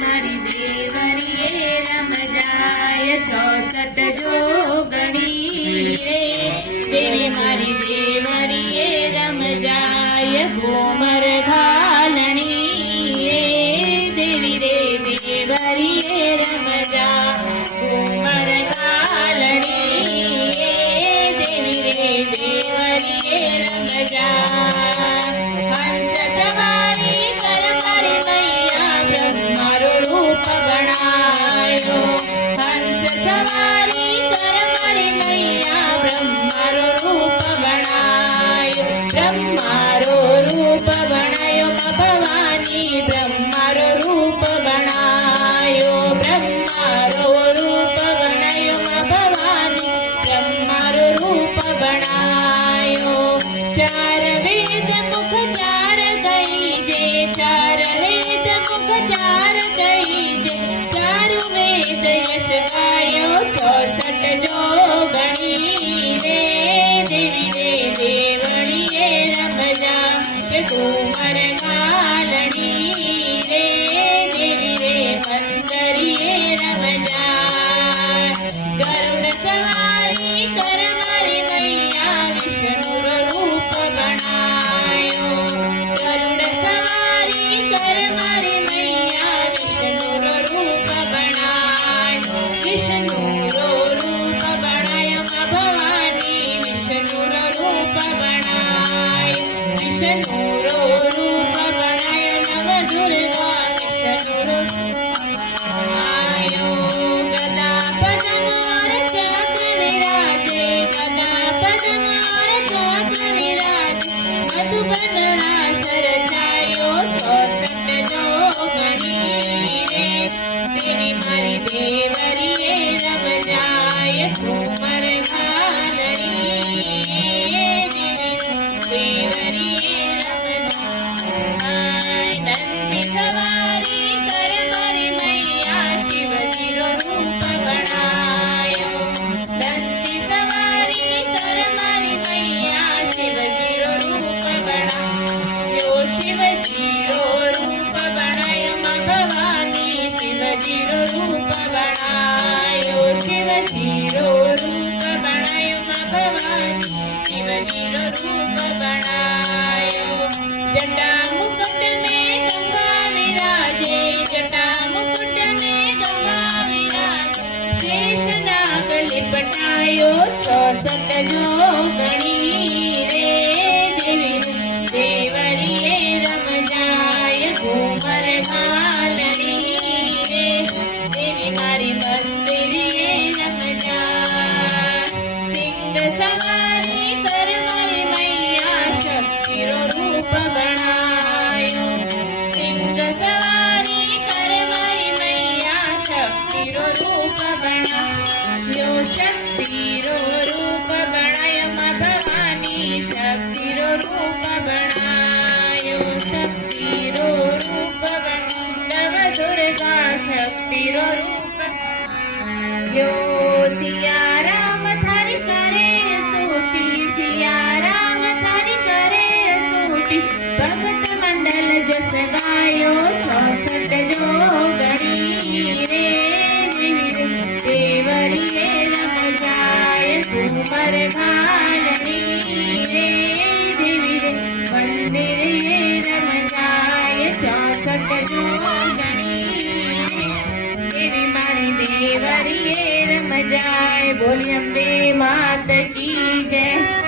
मारी देवरिए रम जाय 64 जोगणी देवी मारी देवरिए रम जाय घूमर घालणी देवी रे देवरिए रम जाय घूमर घालणी देवी रे देवरिए रम जाय हंस सवारी कर मारी मैया ब्रह्मारो रूप गणायो हंस सवारी कर मारी मैया ब्रह्मारो रूप गणायो ब्रह्मारो रूप गणायो भवानी ब्रह्मारो रूप गणायो ब्रह्मारो रूप गणायो भवानी ब्रह्मारो रूप गणायो चार वेद मुख चार गई जे चार वेद मुख चार गई जे चारु वेद यश गायो 64 जोगणी रे देवी रे देवणिए रम जाय घूमर घालणी रे देवी रे मंदरिए रम जाय गरुड़ सवारी कर मारी मैया विष्णुर रूप गणायो गरुड़ सवारी कर मारी मैया विष्णुर रूप गणायो विष्णुरो रूप गणायो भवानी विष्णुर रूप गणायो विष्णुरो रूप गणायो नव दुर्गा विष्णुर गणायो गदा पद्मार चक्र विराजे गदा पद्मार चक्र विराजे मधुबन आसर जायो 64 जोगणी रे देवी मारी देवरिए रम जाय घूमर घालणी देवी देवरिए रम जाय नंदी सवारी कर मारी मैया शिवजीरो रूप गणायो नंदी सवारी कर मारी मैया शिवजीरो रूप गणायो शिवजीरो रूप गणायो भवानी शिवजीरो रूप गणायो शिवजीरो रूप गणायो भवानी शिवजीरो रूप गणायो जटा मुकुट में गंगा विराजे जटा मुकुट में गंगा विराजे शेष नाग लिपटायो 64 जोगणी रे देवी देवरिए रम जाय घूमर घालणी रे देवी मारी मंदिरिए रम जाय सिंह सवारी कर मारी मैया शक्तिरो रूप गणायो सिंह सवारी कर मारी मैया शक्तिरो रूप गणायो शक्तिरो रूप गणायो भवानी शक्तिरो रूप गणायो शक्तिरो रूप नव दुर्गा शक्तिरो रूप यो सिया राम थारी करे स्तुति सिया राम थारी करे स्तुति भक्त मंडल जस गायो 64 जोगणी रे देवी देवरिए रम जाय घूमर घालणी रे देवी रे मंदिरिए रम जाय 64 जोगणी देवी मारी देवरिए रम जाय बोली अम्बे मात की जय।